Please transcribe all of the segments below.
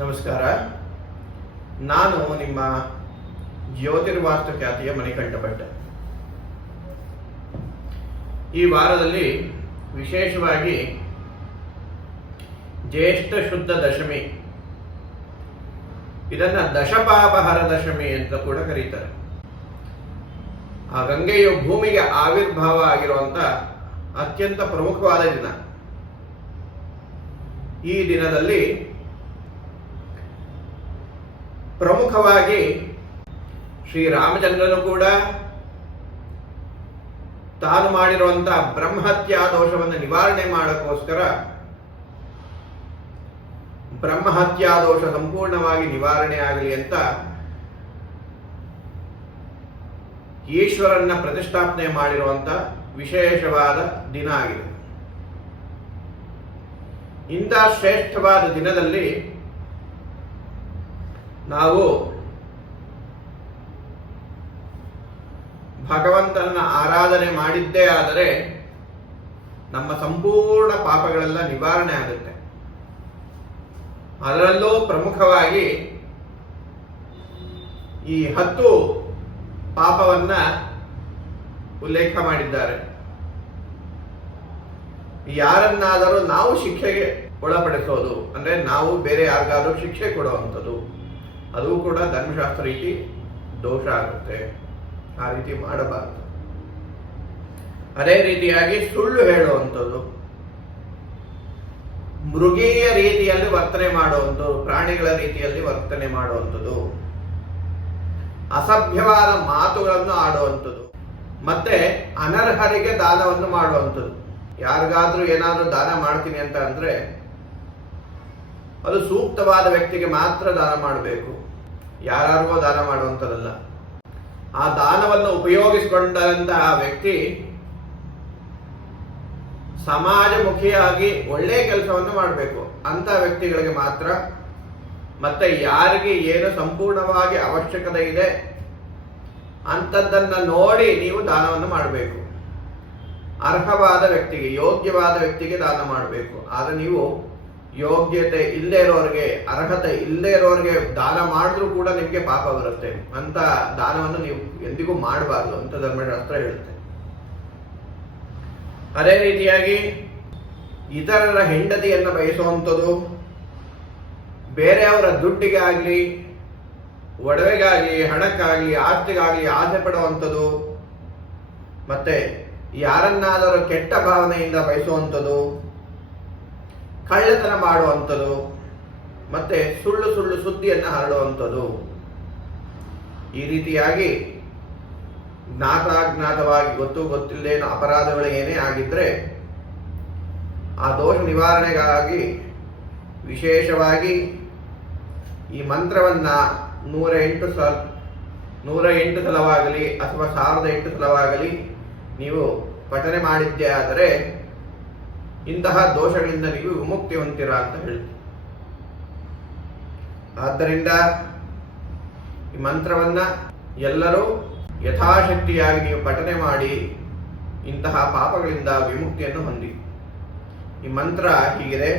ನಮಸ್ಕಾರ. ನಾನು ನಿಮ್ಮ ಜ್ಯೋತಿರ್ವಾಸ್ತು ಖ್ಯಾತಿಯ ಭಟ್ ಈ ವಾರದಲ್ಲಿ ವಿಶೇಷವಾಗಿ ಜ್ಯೇಷ್ಠ ಶುದ್ಧ ದಶಮಿ, ಇದನ್ನ ದಶಪಾಪಹರ ದಶಮಿ ಅಂತ ಕೂಡ ಕರೀತಾರೆ. ಆ ಗಂಗೆಯು ಭೂಮಿಗೆ ಆವಿರ್ಭಾವ ಆಗಿರುವಂತ ಅತ್ಯಂತ ಪ್ರಮುಖವಾದ ದಿನ. ಈ ದಿನದಲ್ಲಿ ಪ್ರಮುಖವಾಗಿ ಶ್ರೀರಾಮಚಂದ್ರನು ಕೂಡ ತಾನು ಮಾಡಿರುವಂತಹ ಬ್ರಹ್ಮಹತ್ಯಾ ದೋಷವನ್ನು ನಿವಾರಣೆ ಮಾಡೋಕ್ಕೋಸ್ಕರ ಬ್ರಹ್ಮಹತ್ಯಾ ದೋಷ ಸಂಪೂರ್ಣವಾಗಿ ನಿವಾರಣೆ ಆಗಲಿ ಅಂತ ಈಶ್ವರನ್ನ ಪ್ರತಿಷ್ಠಾಪನೆ ಮಾಡಿರುವಂತ ವಿಶೇಷವಾದ ದಿನ ಆಗಿದೆ. ಇಂಥ ಶ್ರೇಷ್ಠವಾದ ದಿನದಲ್ಲಿ ನಾವು ಭಗವಂತನ ಆರಾಧನೆ ಮಾಡಿದ್ದೇ ಆದರೆ ನಮ್ಮ ಸಂಪೂರ್ಣ ಪಾಪಗಳೆಲ್ಲ ನಿವಾರಣೆ ಆಗುತ್ತೆ. ಅದರಲ್ಲೂ ಪ್ರಮುಖವಾಗಿ ಈ ಹತ್ತು ಪಾಪವನ್ನ ಉಲ್ಲೇಖ ಮಾಡಿದ್ದಾರೆ. ಯಾರನ್ನಾದರೂ ನಾವು ಶಿಕ್ಷೆಗೆ ಒಳಪಡಿಸೋದು, ಅಂದ್ರೆ ನಾವು ಬೇರೆ ಯಾರಿಗಾದ್ರೂ ಶಿಕ್ಷೆ ಕೊಡುವಂಥದ್ದು. ಅದು ಕೂಡ ಧರ್ಮಶಾಸ್ತ್ರ ರೀತಿ ದೋಷ ಆಗುತ್ತೆ. ಆ ರೀತಿ ಮಾಡಬಾರದು. ಅದೇ ರೀತಿಯಾಗಿ ಸುಳ್ಳು ಹೇಳುವಂಥದ್ದು. ಮೃಗೀಯ ರೀತಿಯಲ್ಲಿ ವರ್ತನೆ ಮಾಡುವಂಥದ್ದು, ಪ್ರಾಣಿಗಳ ರೀತಿಯಲ್ಲಿ ವರ್ತನೆ ಮಾಡುವಂಥದ್ದು. ಅಸಭ್ಯವಾದ ಮಾತುಗಳನ್ನು ಆಡುವಂಥದ್ದು. ಮತ್ತೆ ಅನರ್ಹರಿಗೆ ದಾನವನ್ನು ಮಾಡುವಂಥದ್ದು. ಯಾರಿಗಾದ್ರೂ ಏನಾದ್ರೂ ದಾನ ಮಾಡ್ತೀನಿ ಅಂತ ಅಂದ್ರೆ ಅದು ಸೂಕ್ತವಾದ ವ್ಯಕ್ತಿಗೆ ಮಾತ್ರ ದಾನ ಮಾಡಬೇಕು. ಯಾರಾರಿಗೋ ದಾನ ಮಾಡುವಂಥದ್ದಲ್ಲ. ಆ ದಾನವನ್ನು ಉಪಯೋಗಿಸಿಕೊಂಡಂತಹ ವ್ಯಕ್ತಿ ಸಮಾಜಮುಖಿಯಾಗಿ ಒಳ್ಳೆ ಕೆಲಸವನ್ನು ಮಾಡಬೇಕು. ಅಂತ ವ್ಯಕ್ತಿಗಳಿಗೆ ಮಾತ್ರ. ಮತ್ತೆ ಯಾರಿಗೆ ಏನು ಸಂಪೂರ್ಣವಾಗಿ ಅವಶ್ಯಕತೆ ಇದೆ ಅಂಥದ್ದನ್ನ ನೋಡಿ ನೀವು ದಾನವನ್ನು ಮಾಡಬೇಕು. ಅರ್ಹವಾದ ವ್ಯಕ್ತಿಗೆ, ಯೋಗ್ಯವಾದ ವ್ಯಕ್ತಿಗೆ ದಾನ ಮಾಡಬೇಕು. ಆದರೆ ನೀವು ಯೋಗ್ಯತೆ ಇಲ್ಲದೆ ಇರೋರಿಗೆ, ಅರ್ಹತೆ ಇಲ್ಲದೆ ಇರೋರಿಗೆ ದಾನ ಮಾಡಿದ್ರೂ ಕೂಡ ನಿಮಗೆ ಪಾಪ ಬರುತ್ತೆ. ಅಂತ ದಾನವನ್ನು ನೀವು ಎಂದಿಗೂ ಮಾಡಬಾರ್ದು ಅಂತ ಧರ್ಮಶಾಸ್ತ್ರ ಹೇಳುತ್ತೆ. ಅದೇ ರೀತಿಯಾಗಿ ಇತರರ ಹೆಂಡತಿಯನ್ನು ಬಯಸುವಂಥದ್ದು, ಬೇರೆಯವರ ದುಡ್ಡಿಗಾಗ್ಲಿ, ಒಡವೆಗಾಗ್ಲಿ, ಹಣಕ್ಕಾಗ್ಲಿ, ಆಸ್ತಿಗಾಗಲಿ ಆಸೆ ಪಡುವಂಥದ್ದು, ಮತ್ತೆ ಯಾರನ್ನಾದರೂ ಕೆಟ್ಟ ಭಾವನೆಯಿಂದ ಬಯಸುವಂಥದ್ದು ಕಳ್ಳತನ ಮಾಡುವಂಥದ್ದು ಮತ್ತೆ ಸುಳ್ಳು ಸುಳ್ಳು ಸುದ್ದಿಯನ್ನು ಹರಡುವಂಥದ್ದು ಈ ರೀತಿಯಾಗಿ ಜ್ಞಾತಾಜ್ಞಾತವಾಗಿ ಗೊತ್ತು ಗೊತ್ತಿಲ್ಲದೇನು ಅಪರಾಧಗಳು ಏನೇ ಆಗಿದ್ರೆ, ಆ ದೋಷ ನಿವಾರಣೆಗಾಗಿ ವಿಶೇಷವಾಗಿ ಈ ಮಂತ್ರವನ್ನ ನೂರ ಎಂಟು ಸಲ, ನೂರ ಎಂಟು ಸಲವಾಗಲಿ ಅಥವಾ ಸಾವಿರದ ಎಂಟು ಸಲವಾಗಲಿ ನೀವು ಪಠನೆ ಮಾಡಿದ್ದೇ ಆದರೆ ಇಂತಹ ದೋಷಗಳಿಂದ ನೀವು ವಿಮುಕ್ತಿ ಹೊಂದಿರ ಅಂತ ಹೇಳಿ ಆದ್ದರಿಂದ ಈ ಮಂತ್ರವನ್ನ ಎಲ್ಲರೂ ಯಥಾಶಕ್ತಿಯಾಗಿ ನೀವು ಪಠನೆ ಮಾಡಿ ಇಂತಹ ಪಾಪಗಳಿಂದ ವಿಮುಕ್ತಿಯನ್ನು ಹೊಂದಿ. ಈ ಮಂತ್ರ ಹೀಗಿದೆ,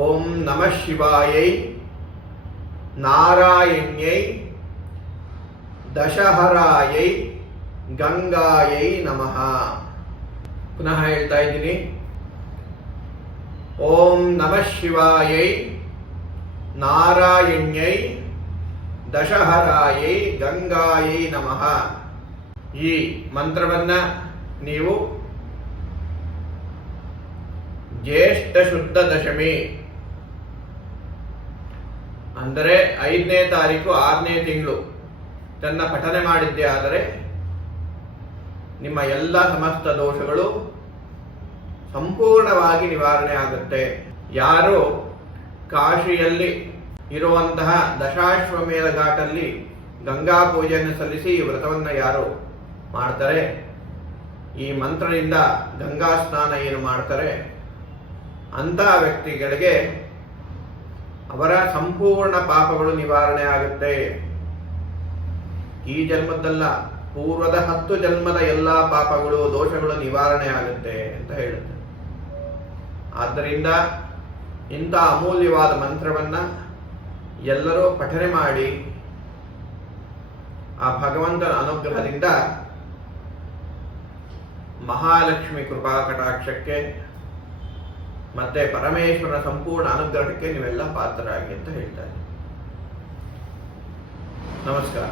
ಓಂ ನಮಃ ಶಿವಾಯೈ ನಾರಾಯಣ್ಯೈ ದಶಹರಾಯೈ ಗಂಗಾಯೈ ನಮಃ. ಪುನಃ ಹೇಳ್ತಾ ಇದ್ದೀನಿ ಓಂ ನಮಃ ಶಿವಾಯೈ ನಾರಾಯಣ್ಯೈ ದಶಹರಾಯೈ ಗಂಗಾಯೈ ನಮಃ ಈ ಮಂತ್ರವನ್ನ ನೀವು ಜ್ಯೇಷ್ಠ ಶುದ್ಧ ದಶಮಿ ಅಂದರೆ ಐದನೇ ತಾರೀಕು ಆರನೇ ತಿಂಗಳು ತನ್ನ ಪಠನೆ ಮಾಡಿದ್ದೇ ಆದರೆ ನಿಮ್ಮ ಎಲ್ಲ ಸಮಸ್ತ ದೋಷಗಳು ಸಂಪೂರ್ಣವಾಗಿ ನಿವಾರಣೆ ಆಗುತ್ತೆ. ಯಾರು ಕಾಶಿಯಲ್ಲಿ ಇರುವಂತಹ ದಶಾಶ್ವಮೇಧ ಘಾಟಲ್ಲಿ ಗಂಗಾ ಪೂಜೆಯನ್ನು ಸಲ್ಲಿಸಿ ಈ ವ್ರತವನ್ನು ಯಾರು ಮಾಡ್ತಾರೆ? ಈ ಮಂತ್ರದಿಂದ ಗಂಗಾ ಸ್ನಾನ ಏನು ಮಾಡ್ತಾರೆ? ಅಂತಹ ವ್ಯಕ್ತಿಗಳಿಗೆ ಅವರ ಸಂಪೂರ್ಣ ಪಾಪಗಳು ನಿವಾರಣೆ ಆಗುತ್ತೆ. ಈ ಜನ್ಮದಲ್ಲ ಪೂರ್ವದ ಹತ್ತು ಜನ್ಮದ ಎಲ್ಲ ಪಾಪಗಳು, ದೋಷಗಳು ನಿವಾರಣೆ ಆಗುತ್ತೆ ಅಂತ ಹೇಳುತ್ತೆ. ಆದ್ದರಿಂದ ಇಂಥ ಅಮೂಲ್ಯವಾದ ಮಂತ್ರವನ್ನು ಎಲ್ಲರೂ ಪಠನೆ ಮಾಡಿ ಆ ಭಗವಂತನ ಅನುಗ್ರಹದಿಂದ ಮಹಾಲಕ್ಷ್ಮಿ ಕೃಪಾ ಕಟಾಕ್ಷಕ್ಕೆ ಮತ್ತೆ ಪರಮೇಶ್ವರನ ಸಂಪೂರ್ಣ ಅನುಗ್ರಹಕ್ಕೆ ನೀವೆಲ್ಲ ಪಾತ್ರರಾಗಿ ಅಂತ ಹೇಳ್ತಾರೆ ನಮಸ್ಕಾರ.